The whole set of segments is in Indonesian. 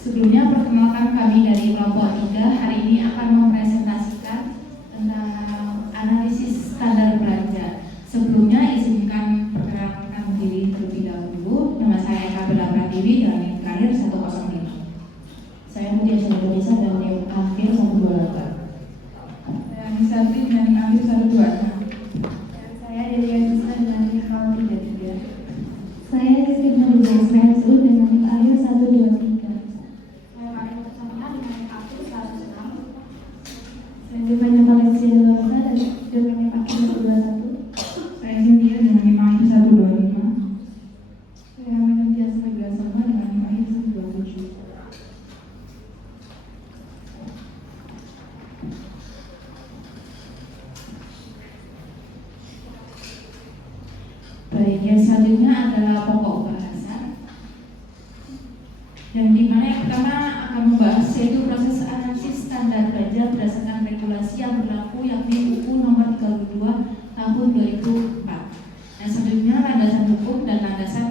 Sebelumnya perkenalkan kami dari kelompok 3 hari ini akan mempresentasikan tentang analisis standar belanja. Sebelumnya izinkan perkenalkan diri terlebih dahulu. Nama saya Eka Bella Pratiwi dan NIM terakhir 105. Saya Mutia Indonesia dan NIM akhir 128. Saya Nisati dan NIM akhir 126. Saya Delia Sista dengan NIM 033. Saya Rizky Nurul Ismail dengan NIM akhir 123. Saya Valencia Delosa dan dengan NIM akhir 121. Saya Cynthia dengan NIM akhir 125. Saya Menutia Semegila Sama dengan NIM akhir 127. Baik, yang selanjutnya adalah pokok bahasan. Yang dimana yang pertama akan membahas yaitu proses analisis standar belanja berdasarkan regulasi yang berlaku yakni UU nomor 32 tahun 2004. Yang selanjutnya landasan hukum dan landasan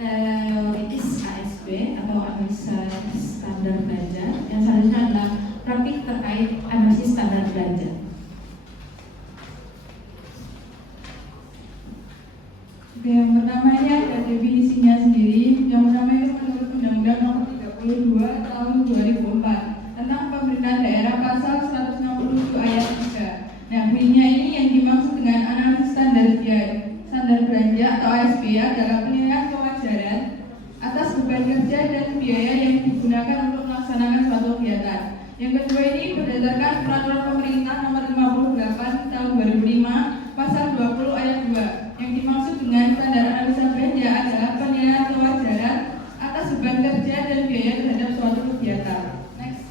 teoritis ASB atau analisa standar belanja. Yang selanjutnya adalah praktik terkait analisis standar belanja. Oke, yang pertama ini ada definisinya sendiri. Yang pertama itu menurut Undang-Undang Nomor 32 Tahun 2004 tentang Pemerintahan Daerah Pasal 167 Ayat 3. Nah, bunyinya ini yang dimaksud dengan analisis standar belanja atau ASB adalah penilaian kewajaran atas beban kerja dan biaya yang digunakan untuk melaksanakan suatu kegiatan. Yang kedua ini berdasarkan Peraturan Pemerintah Nomor 58 Tahun 2005 Pasal 20 Ayat 2. Yang dimaksud dengan standar analisa belanja adalah penilaian kewajaran atas beban kerja dan biaya terhadap suatu kegiatan. Next.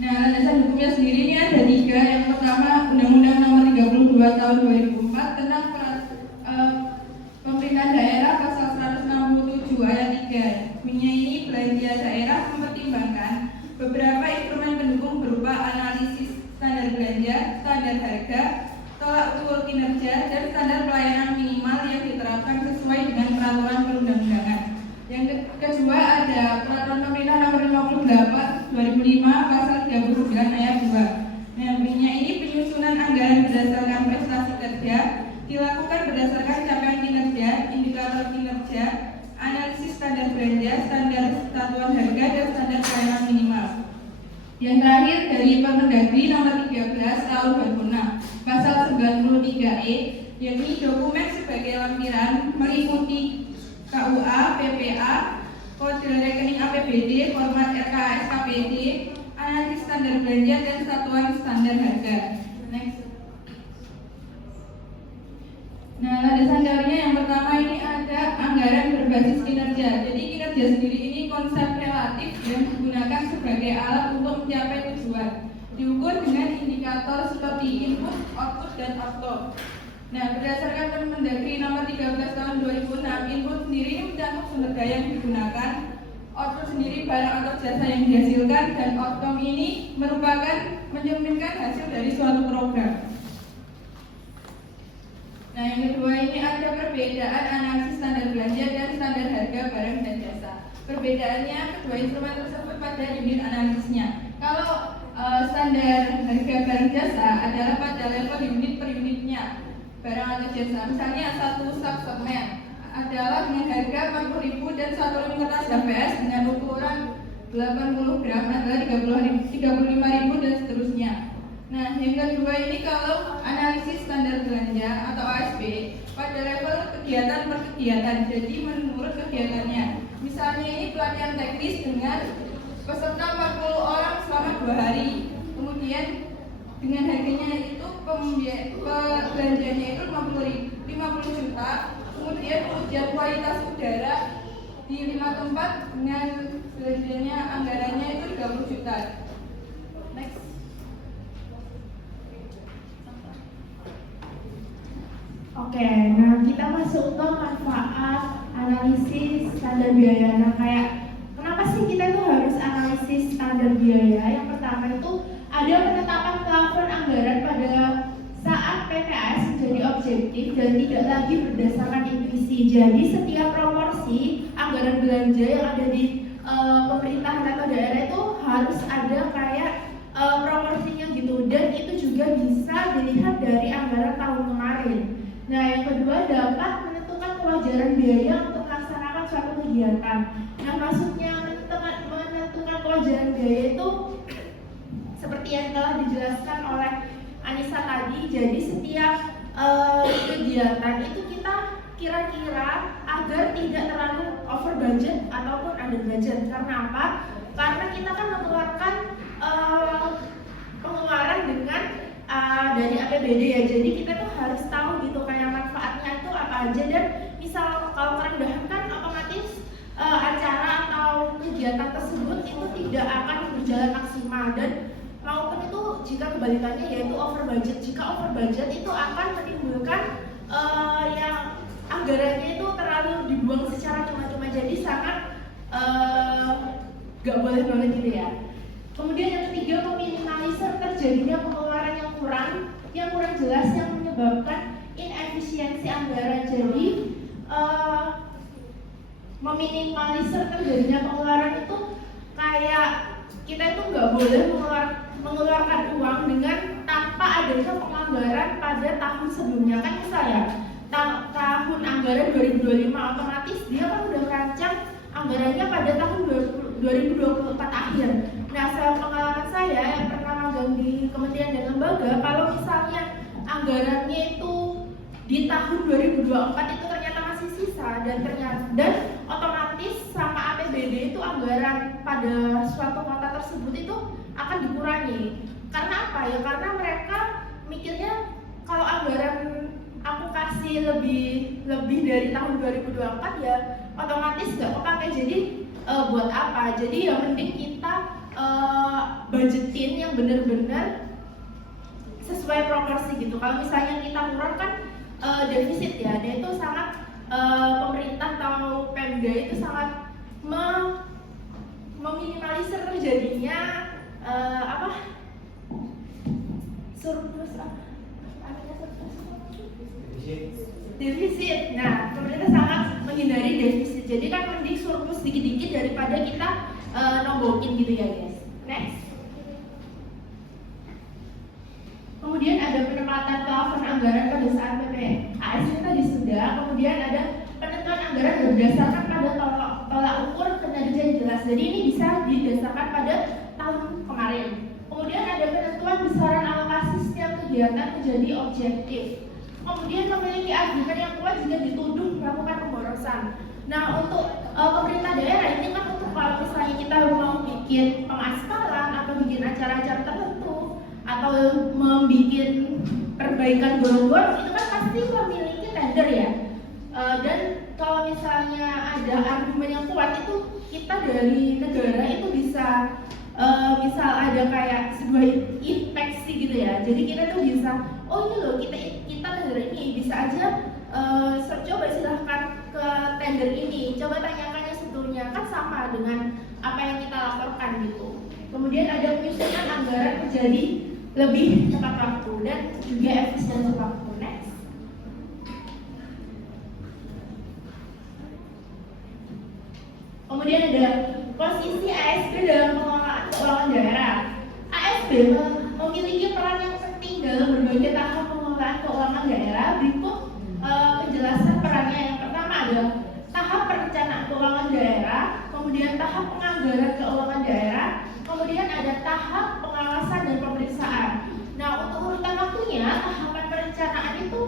Nah, landasan hukumnya sendiri ini ada 3. Yang pertama Undang-Undang Nomor 32 Tahun 2004 tentang Pemerintahan Daerah Pasal 167 Ayat 3. Bunyinya ini belanja daerah mempertimbangkan beberapa instrumen pendukung berupa analisis standar belanja, standar harga, tolak ukur kinerja, dan standar pelayanan minimal yang diterapkan sesuai dengan peraturan perundang-undangan. Yang kedua ada Peraturan Pemerintah Nomor 58 2005 Pasal 39 Ayat 2. Nah, bunyinya ini penyusunan anggaran berdasarkan prestasi kerja dilakukan berdasarkan capaian kinerja, indikator kinerja, analisis standar belanja, standar satuan harga, dan standar pelayanan minimal. Yang terakhir dari Permendagri Nomor 13 Tahun 2006 Pasal 93E, yakni dokumen sebagai lampiran meliputi KUA, PPA, kode rekening APBD, format RKS KPD, analisis standar belanja, dan satuan standar harga. Next. Nah, landasan teorinya yang pertama ini ada anggaran berbasis kinerja. Jadi kinerja sendiri ini konsep relatif yang digunakan sebagai alat untuk mencapai tujuan. Diukur dengan indikator seperti input, output, dan outflow. Nah, berdasarkan Permendagri Nomor 13 Tahun 2006, input sendiri ini mencakup sumber daya yang digunakan, output sendiri barang atau jasa yang dihasilkan, dan outcome ini merupakan mencerminkan hasil dari suatu program. Nah, yang kedua ini ada perbedaan analisis standar belanja dan standar harga barang dan jasa. Perbedaannya kedua instrumen tersebut pada unit analisisnya. Kalau standar harga barang jasa adalah pada level unit per unitnya barang atau jasa. Misalnya satu sak semen adalah dengan harga 40.000 dan satu lem kertas HVS dengan ukuran 80 gram adalah 35.000 dan seterusnya. Nah, yang kedua ini kalau analisis standar belanja atau ASB pada level kegiatan per kegiatan, jadi menurut kegiatannya. Misalnya ini pelatihan teknis dengan peserta 40 orang selama 2 hari. Kemudian dengan harganya itu belanjanya itu 50 juta. Kemudian ujian kualitas udara di 5 tempat dengan belanjanya anggarannya itu 30 juta. Next. Oke, nah kita masuk ke manfaat analisis standar biaya. Nah, kayak kenapa sih kita tuh harus analisis standar biaya? Yang pertama itu ada penetapan plafon anggaran pada saat PPAS menjadi objektif dan tidak lagi berdasarkan intuisi. Jadi setiap proporsi anggaran anggaran belanja yang ada di pemerintahan atau daerah itu harus ada kayak proporsinya gitu, dan itu juga bisa dilihat dari anggaran tahun kemarin. Nah, yang kedua dapat menentukan kewajaran biaya untuk melaksanakan suatu kegiatan. Nah, maksudnya menentukan kewajaran biaya itu seperti yang telah dijelaskan oleh Anissa tadi. Jadi setiap kegiatan itu kita kira-kira agar tidak terlalu over budget ataupun under budget. Karena apa? Karena kita kan mengeluarkan pengeluaran dengan dari APBD ya. Jadi kita tuh harus tahu gitu kayak manfaatnya itu apa aja, dan misal kalau kerendahan kan otomatis acara atau kegiatan tersebut itu tidak akan berjalan maksimal, dan maupun itu jika kebalikannya yaitu over budget. Jika over budget itu akan menimbulkan yang anggarannya itu terlalu dibuang secara cuma-cuma, jadi sangat gak boleh banget gitu ya. Kemudian yang ketiga, meminimalisir terjadinya pengeluaran yang kurang jelas yang menyebabkan inefisiensi anggaran. Jadi meminimalisir terjadinya pengeluaran itu kayak kita itu nggak boleh mengeluarkan uang dengan tanpa adanya penganggaran pada tahun sebelumnya. Kan misalnya tahun anggaran 2025 otomatis dia kan udah merancang anggarannya pada tahun 2024 akhir. Nah, pengalaman saya yang pernah magang di kementerian dan lembaga, kalau misalnya anggarannya itu di tahun 2024 itu ternyata masih sisa, dan otomatis sama APBD itu anggaran pada suatu kota tersebut itu akan dikurangi. Karena apa ya? Karena mereka mikirnya kalau anggaran aku kasih lebih dari tahun 2024 ya otomatis nggak kepake, jadi buat apa? Jadi ya mending kita budgetin yang benar-benar sesuai proporsi gitu. Kalau misalnya kita kurang kan defisit ya, dia itu sangat pemerintah atau Pemda itu sangat meminimalisir terjadinya surplus defisit. Nah, pemerintah sangat menghindari defisit. Jadi kan mending surplus dikit-dikit daripada kita nombokin gitu ya guys. Next. Kemudian ada penempatan plafon anggaran pada saat PPAS ini tadi sudah. Kemudian ada penentuan anggaran berdasarkan pada tolak ukur kinerja yang jelas. Jadi ini bisa didasarkan pada tahun kemarin. Kemudian ada penentuan besaran alokasi setiap kegiatan menjadi objektif. Kemudian memiliki argumen yang kuat jika dituduh melakukan pemborosan. Nah, untuk pemerintah daerah ini kan untuk kalau misalnya kita mau bikin pengaspalan atau bikin acara-acara tertentu atau membuat perbaikan gorong-gorong itu kan pasti memiliki tender ya. Dan kalau misalnya ada argumen yang kuat itu kita dari negara itu bisa misal ada kayak sebuah inspeksi gitu ya. Jadi kita tuh bisa, oh ini loh kita negara ini bisa aja coba silahkan ke tender ini, coba tanyakannya sebetulnya kan sama dengan apa yang kita laporkan gitu. Kemudian ada penyusunan anggaran menjadi lebih tepat waktu dan juga efisiensi waktu. Next. Kemudian ada posisi ASB dalam pengelolaan keuangan daerah. ASB memiliki peran yang penting dalam berbagai tahap pengelolaan keuangan daerah. Berikut penjelasan perannya. Yang pertama ada tahap perencanaan keuangan daerah, kemudian tahap penganggaran keuangan daerah, kemudian ada tahap pengawasan dan pemeriksaan. Nah, untuk urutan waktunya, tahapan perencanaan itu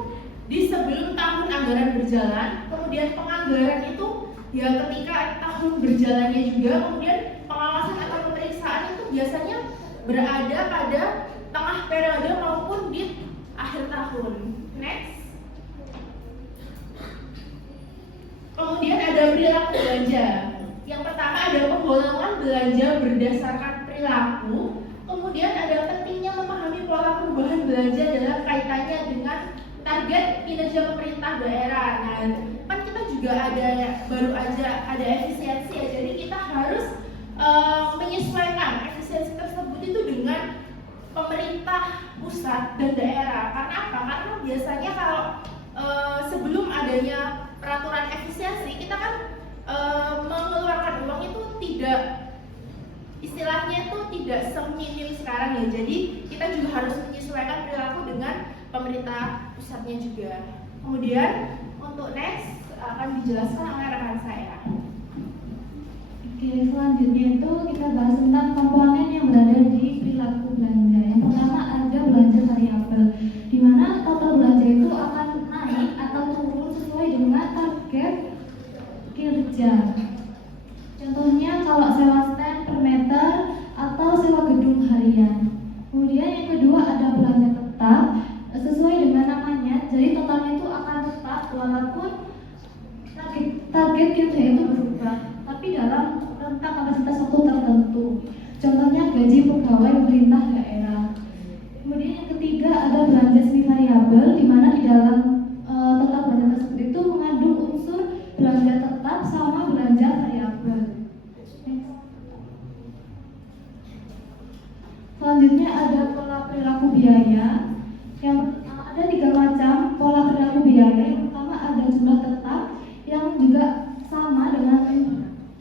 di sebelum tahun anggaran berjalan, kemudian penganggaran itu ya ketika tahun berjalannya juga, kemudian pengawasan atau pemeriksaan itu biasanya berada pada tengah periode maupun di akhir tahun. Next. Kemudian ada perilaku belanja. Yang pertama ada penggolongan belanja berdasarkan perilaku. Kemudian ada pentingnya memahami pola perubahan belanja dalam kaitannya dengan target kinerja pemerintah daerah. Nah, kan kita juga baru aja ada efisiensi ya. Jadi kita harus menyesuaikan efisiensi tersebut itu dengan pemerintah pusat dan daerah. Karena apa? Karena biasanya kalau sebelum adanya peraturan efisiensi kita kan tidak, istilahnya tuh tidak seminim sekarang ya. Jadi kita juga harus menyesuaikan perilaku dengan pemerintah pusatnya juga. Kemudian untuk next akan dijelaskan oleh rekan saya. Oke, selanjutnya itu kita bahas tentang komponen yang berada di perilaku belanja. Yang pertama ada belanja variabel, di mana total belanja itu akan naik atau turun sesuai dengan target kinerja. Contohnya kalau sewa stand per meter atau sewa gedung harian. Kemudian yang kedua ada belanja tetap, sesuai dengan namanya, jadi totalnya itu akan tetap walaupun target kinerja itu berubah, tapi dalam rentang kapasitas waktu tertentu. Contohnya gaji pegawai pemerintah daerah. Kemudian yang ketiga ada belanja semi variabel, di mana di dalam total belanja tersebut itu mengandung unsur belanja tetap sama belanja variabel. Selanjutnya ada pola perilaku biaya. Yang ada 3 macam pola perilaku biaya. Yang pertama ada jumlah tetap yang juga sama dengan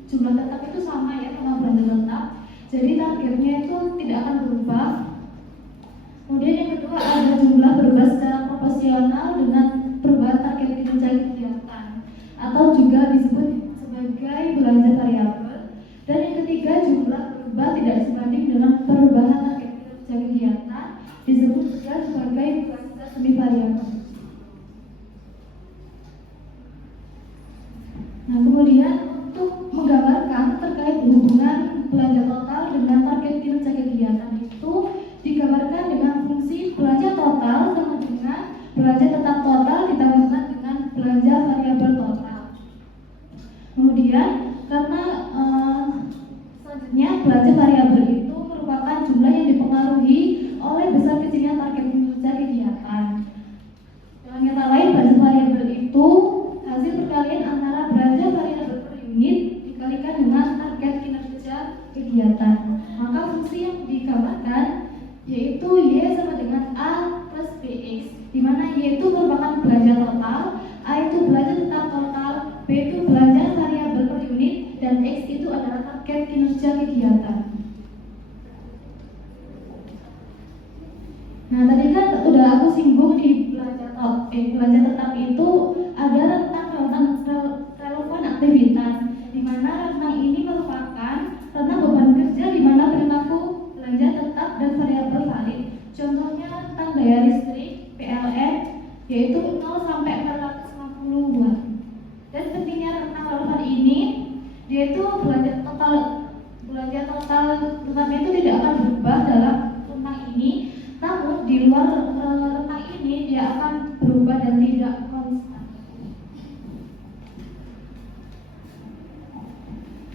jumlah tetap itu sama ya sama belanja tetap. Jadi targetnya itu tidak akan berubah. Kemudian yang kedua ada jumlah berubah secara proporsional dengan perubahan target kinerja kegiatan atau juga disebut sebagai belanja variabel. Dan yang ketiga jumlah berubah tidak sebanding dengan perubahan target kinerja kegiatan disebut juga sebagai belanja semi variabel. Nah, kemudian untuk menggambarkan terkait hubungan belanja total dengan target kinerja kegiatan itu digambarkan dengan fungsi belanja total sama dengan belanja tetap total ditambahkan dengan belanja variabel total. Kemudian karena selanjutnya belanja variabel itu merupakan jumlah yang dipengaruhi oleh besar kecilnya target kinerja kegiatan. Dengan kata lain, belanja variabel itu hasil perkalian antara belanja variabel per unit dikalikan dengan target kinerja kegiatan. Maka fungsi yang digambarkan yaitu Y sama dengan A plus BX, di mana Y itu merupakan belanja total, A itu belanja tetap total, B itu belanja variabel per unit, dan X itu adalah target kinerja kegiatan. Nah, tadi kan udah aku singgung di belanja tetap itu ada rentang relevan aktivitas, di mana rentang ini merupakan rentang beban kerja di mana perilaku belanja tetap dan variabel valid. Contohnya rentang daya listrik PLN yaitu 0 sampai 450 watt. Dan pentingnya rentang relevan ini yaitu belanja total rentangnya itu tidak akan berubah dalam rentang ini, namun di luar rentang ini dia akan berubah dan tidak konstan.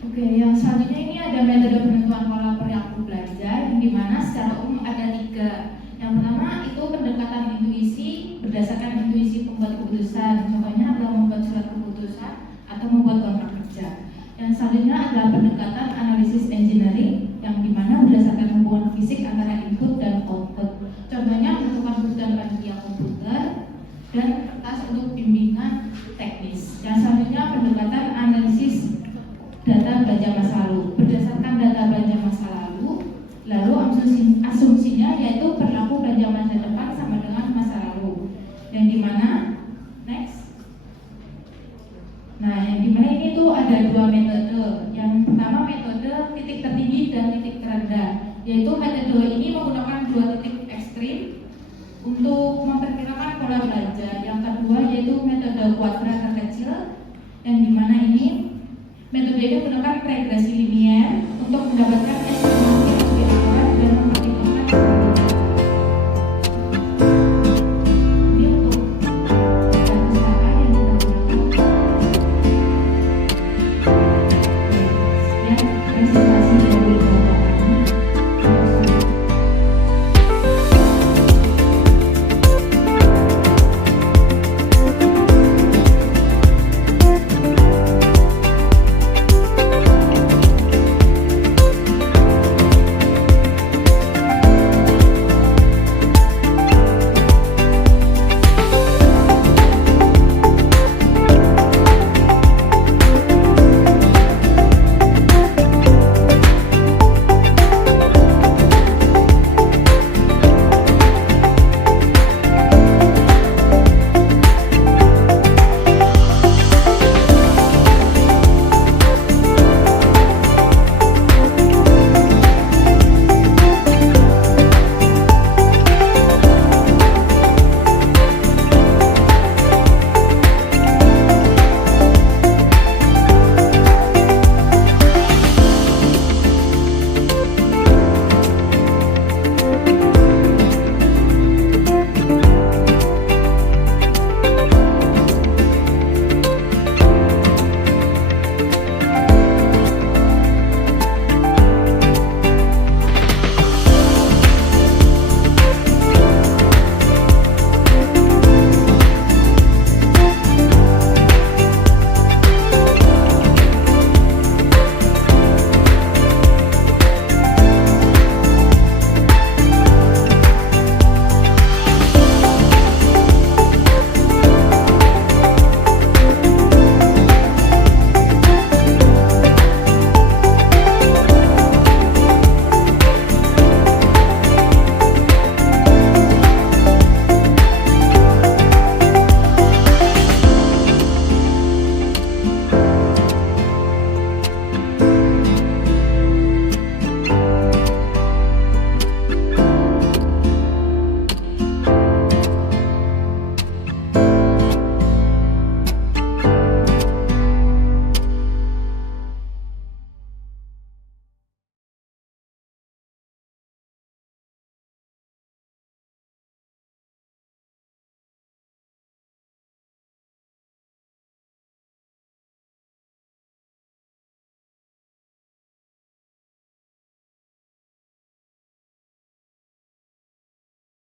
Oke, yang selanjutnya ini ada metode penentuan pola perilaku belanja, yang dimana secara umum ada 3. Yang pertama itu pendekatan intuisi berdasarkan intuisi pembuat keputusan. Contohnya adalah membuat surat keputusan atau membuat kontrak kerja. Yang selanjutnya adalah pendekatan analisis engineering, yang dimana berdasarkan hubungan fisik antara input dan output. Contohnya menentukan kebutuhan panitia komputer dan kertas untuk bimbingan teknis. Yang selanjutnya pendekatan analisis data belanja masa lalu. Berdasarkan data belanja masa lalu asumsinya yaitu perilaku belanja masa depan sama dengan masa lalu. Yang dimana next. Nah, yang dimana ini tuh ada 2 metode. Yang pertama metode titik tertinggi dan titik terendah, yaitu metode ini menggunakan 2 titik ekstrim untuk memperkirakan pola belanja. Yang kedua yaitu metode kuadran terkecil, yang dimana ini metode ini menggunakan regresi linier untuk mendapatkan estimasi